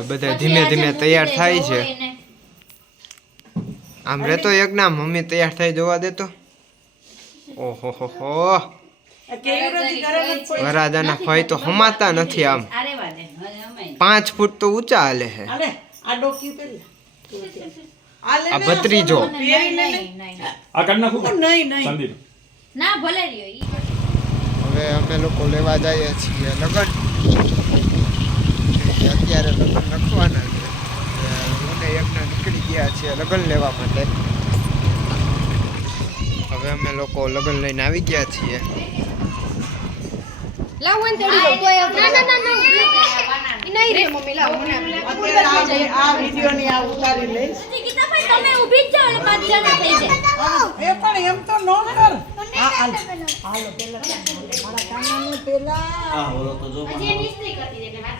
હવે બધા ધીમે ધીમે તૈયાર થાય છે. આમ રહેતો એક ના મમ્મી તૈયાર થઈ જોવા દેતો. ઓહો હો હો, વરાજાના ભાઈ તો હમાતા નથી. આમ 5 ફૂટ તો ઊંચા હાલે છે. આ ભત્રીજો હવે અમે લોકો લેવા જઈએ છીએ લગન. અત્યારે લગન લખવાના છે. હું એકના નીકળી ગયા છીએ લગન લેવા માટે. હવે અમે લોકો લગન લઈને આવી ગયા છીએ. લાવન તેડી તો નહીં રે મમ્મી લાવ મને આ વિડિયો ની આ ઉતારી લઈશ. ગીતાભાઈ તમે ઊભી જ જાઓ એટલે 5 જણા થઈ જાય. એ પણ એમ તો નો કર. હાલો પેલા મારા કાનાને પેલા હા બોલો તો જો હજી એની સ્ત્રી કરતી એટલે વાત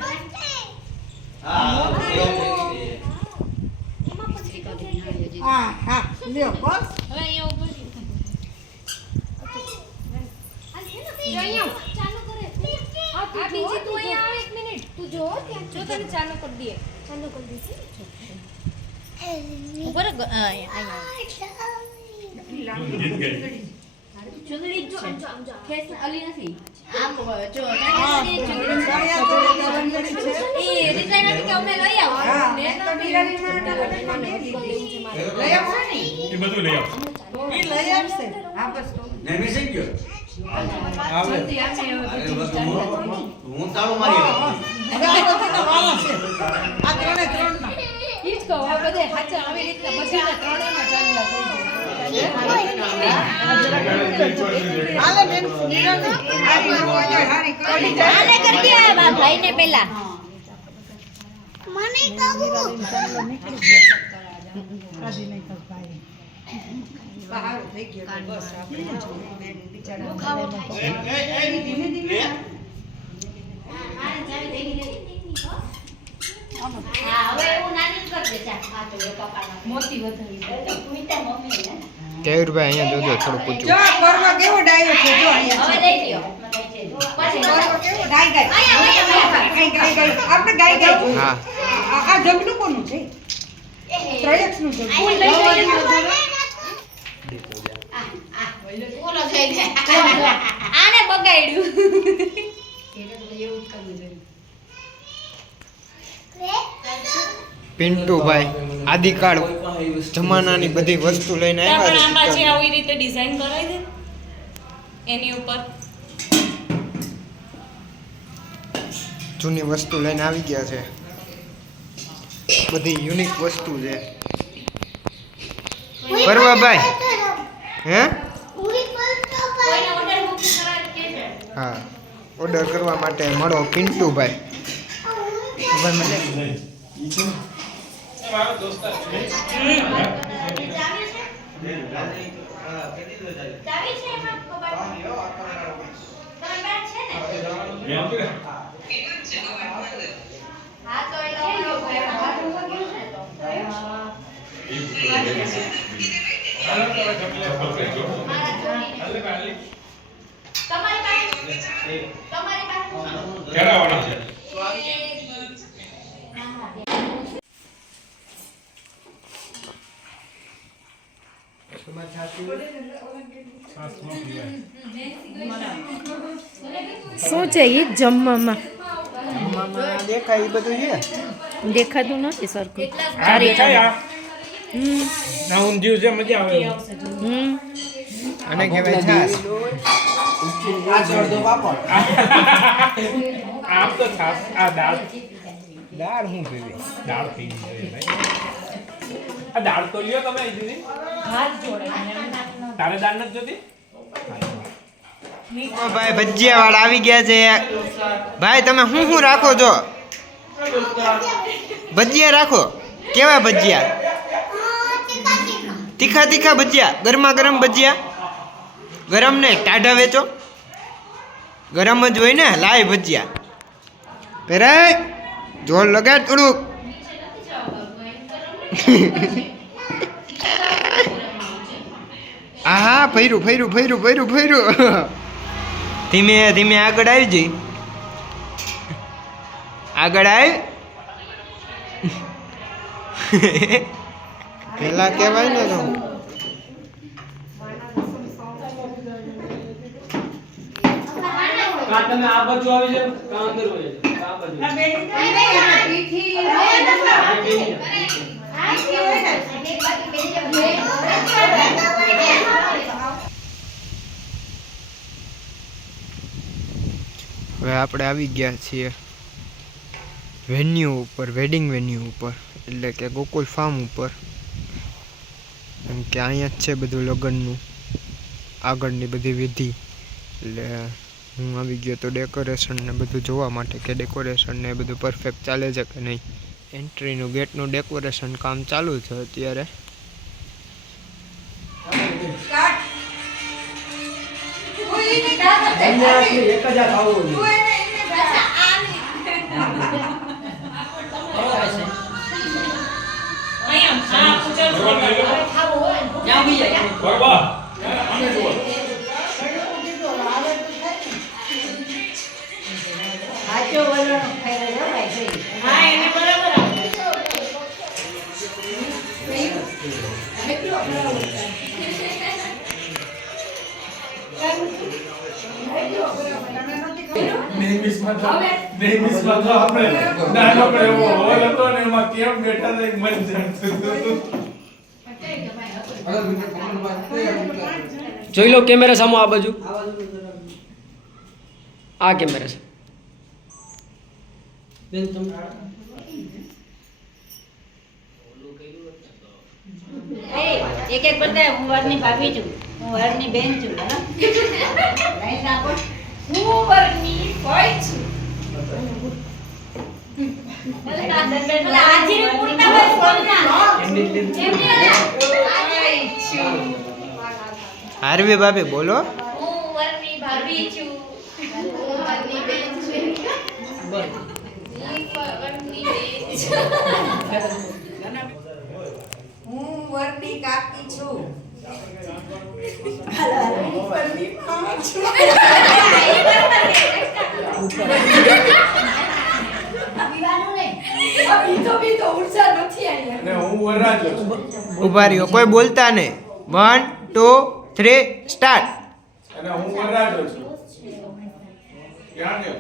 હા હા લ્યો બસ હવે અહીંયા ઉપર ચાલુ કરે. આ બીજી તું અહીંયા આવ 1 મિનિટ તું જો ત્યાં જો તને ચાલુ કરી દે. ચાલુ કરી દીધી ઉપર અહીંયા ચુંદડી જો ખેસ અલી નથી આમ જો એ ડિઝાઇન હતી કે અમે લઈ આવો ને તો ડિઝાઇનમાં લઈ આવો ને એ બધું લઈ આવો એ લઈ આવશે હા બસ તો નહીં મિસિંગ ગયો આવે હું તાળો મારી હવે આ બધું તો વાળા છે આ ત્રણે ત્રણના ઈ જ કહો આ બધે સાચા આવી રીતના બધાના ત્રણેયમાં ચાલ્યા થઈ હાલે બેન હાલે કરી દે ભાઈ ને પેલા મને કહું આજી નહીં કર ભાઈ બહાર થઈ ગયો બસ આપણે બિચારા ખાવો ધીમે ધીમે મારે ચાવી દેવી દેવી હા હવે હું નાની કર દે ચા આ તો પપ્પાના મોટી વધારી મીઠા મમ્મી ને કેયુરભાઈ અહીંયા જોજો થોડું પૂછું. જો પરવા કેવો ડાયો છે જો અહીંયા હવે લઈ લ્યો પછી પરવા કેવો ડાઈ ગાય આયા આપણે ગાય ગાય હા આ જગનું કોનું છે ત્રયક્ષ નું જગ ફૂલ લઈ બોલો થઈ જાય આને બગાડ્યું એવું કરવું જોઈએ. પિન્ટુભાઈ આદિકાળ જમાનાની બધી વસ્તુ લઈને આવ્યા પણ આ પાછી આવી રીતે ડિઝાઇન કરાવી દે એની ઉપર જૂની વસ્તુ લઈને આવી ગયા છે. બધી યુનિક વસ્તુ છે. પરવાભાઈ હે હા ઓર્ડર કરવા માટે મળો પિન્ટુભાઈ. ભાઈ મને મારો દોસ્તાર છે ચાવી છે એમાં કબાટમાં કબાટ છે ને હા તો એ લો ભાઈ હાથ ઉપર ગયું છે તો તમારી પાસે કેરાવાળા છે શું છે ઈ જમવામાં દેખાય એ બધું છે. દેખાતું નથી સરખું આ દેખાય આ ના ઊંધિયું છે મજા આવે અને કહેવાય છાસ. આમ તો છાસ આ દાળ દાળ હું પીવી દાળ થઈ ગઈ ભાઈ આ દાળ તો લ્યો તમે દીદી હાથ જોડે તારે દાળ નથી જોતી ભાઈ ભજીયા વાળા આવી ગયા છે. ભાઈ તમે શું રાખો છો? ભજીયા રાખો. કેવા ભજીયા? તીખા તીખા ભજીયા. ગરમા ગરમ ભજીયા. ગરમ ને ટાઢા વેચો. ગરમ જ હોય ને. લાય ભજીયા પેરાય જોર લગાડ થોડુંક. હા ફર્યું ફર્યું ફર્યું ફર્યું ફર્યું. ધીમે ધીમે આગળ આવી જઈ. આગળ આવી પેલા કહેવાય ને તો કાં તમે આ બાજુ આવી જાવ કાં અંદર હોય આ બાજુ આ પીઠી હવે આપણે આવી ગયા છીએ વેન્યુ ઉપર, વેડિંગ વેન્યુ ઉપર, એટલે કે ગોકુલ ફાર્મ ઉપર. કેમ કે અહીંયા જ છે બધું લગ્નનું આગળની બધી વિધિ. એટલે હું આવી ગયો તો ડેકોરેશન ને બધું જોવા માટે કે ડેકોરેશન ને બધું પરફેક્ટ ચાલે છે કે નહીં. એન્ટ્રીનું ગેટનું ડેકોરેશન કામ ચાલુ છે અત્યારે. એક જ આ ખાવું અહીંયા હા પૂછો જાવ બી જાય બરાબર સાચો વલણ ખાઈ જવાય છે. હા એને બરાબર આવે નેહમીસમાં તો આપણે નાનકડો એવો હોલ હતો ને એમાં કેમ બેઠા હતા એક મન જાણતું જોઈ લો કેમેરા સામો આ બાજુ આ કેમેરા છે એક એક બતાય હું વરની ભાભી છું, હું વરની બેન છું. લાઈન આપો. હું વરની ભાઈ છું. આજીને પૂરતા હોય ફોનના એમને ભાઈ છું. હારવી ભાભી બોલો. હું વરની ભાભી છું હું વરની બેન છું વરની બેન છું હું વરની કાકી છું. અને હું વરરાજો છું ઉભા રહ્યો, કોઈ બોલતા નહીં. 1 2 3 સ્ટાર્ટ. અને હું વરરાજો છું ક્યાં ગયો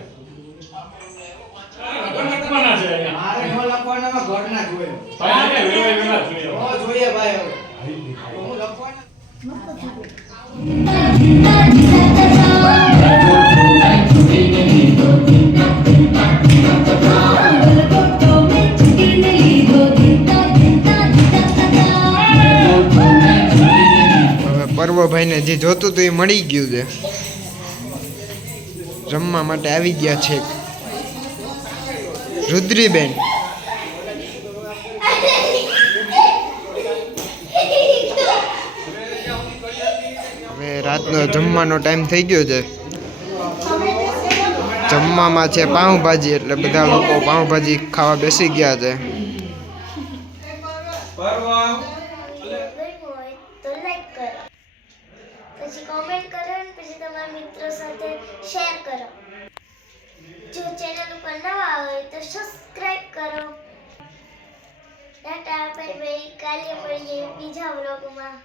લખવાના છે મારે નો લખવાનામાં ઘરના જોઈએ. ભાઈ વેલા જોઈએ નો જોઈએ ભાઈ હવે. હું લખવાના હવે પર્વભાઈને જે જોતું હતું એ મળી ગયું છે. રમવા માટે આવી ગયા છે રુદ્રીબેન. હવે રાતનો જમવાનો ટાઈમ થઈ ગયો છે. જમવામાં છે પાઉંભાજી, એટલે બધા લોકો પાઉંભાજી ખાવા બેસી ગયા છે. પર્વ હોય તો લાઈક કરો, પછી કોમેન્ટ કરો અને પછી તમારા મિત્રો સાથે શેર કરો. જો ચેનલ ઉપર નવા હોય તો સબસ્ક્રાઇબ કરો. ટાટા બાય બાય, કાલે મળીએ બીજા વ્લોગમાં.